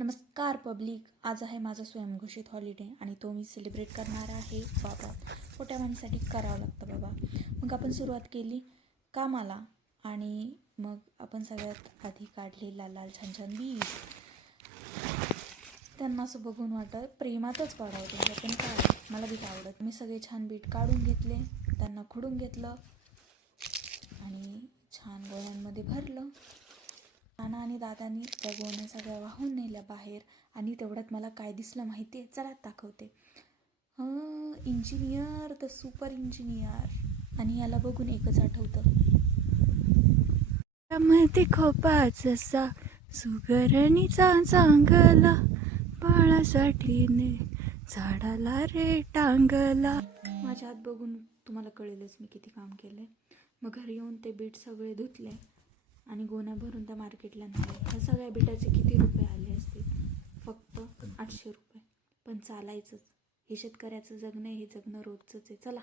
नमस्कार पब्लिक, आज आहे माझा स्वयंघोषित हॉलिडे आणि तो मी सेलिब्रेट करणार आहे. बाबा मोठ्या माणसासाठी करावं लागतं बाबा. मग आपण सुरुवात केली कामाला आणि मग आपण सगळ्यात आधी काढले लाल लाल छान छान बीट. त्यांना असं बघून वाटत प्रेमातच पाडावं त्यांच्या, पण काय मला बीट आवडत. मी सगळे छान बीट काढून घेतले, त्यांना खुडून घेतलं आणि छान गोण्यांमध्ये भरलं. नाना आणि दादांनी त्या गोण्या सगळ्या वाहून नेल्या बाहेर. आणि तेवढ्यात मला काय दिसलं माहिती आहे, चला दाखवते. Engineer, the super engineer. आणि याला बघून एकच आठवतं, मध्ये खोपाच असा सुगरणीचा चांगला, बाळासाठीने झाडाला रे टांगला. माझ्या हात बघून तुम्हाला कळेलच मी किती काम केलंय. मग घरी येऊन ते बीट सगळे धुतले आणि गोण्या भरून त्या मार्केटला नेले. ह्या सगळ्या बिटाचे किती रुपये आले असतील? फक्त 800 रुपये. पण चालायचंच. हे शेतकऱ्याचं जगणं, हे जगणं रोजचंच आहे. चला.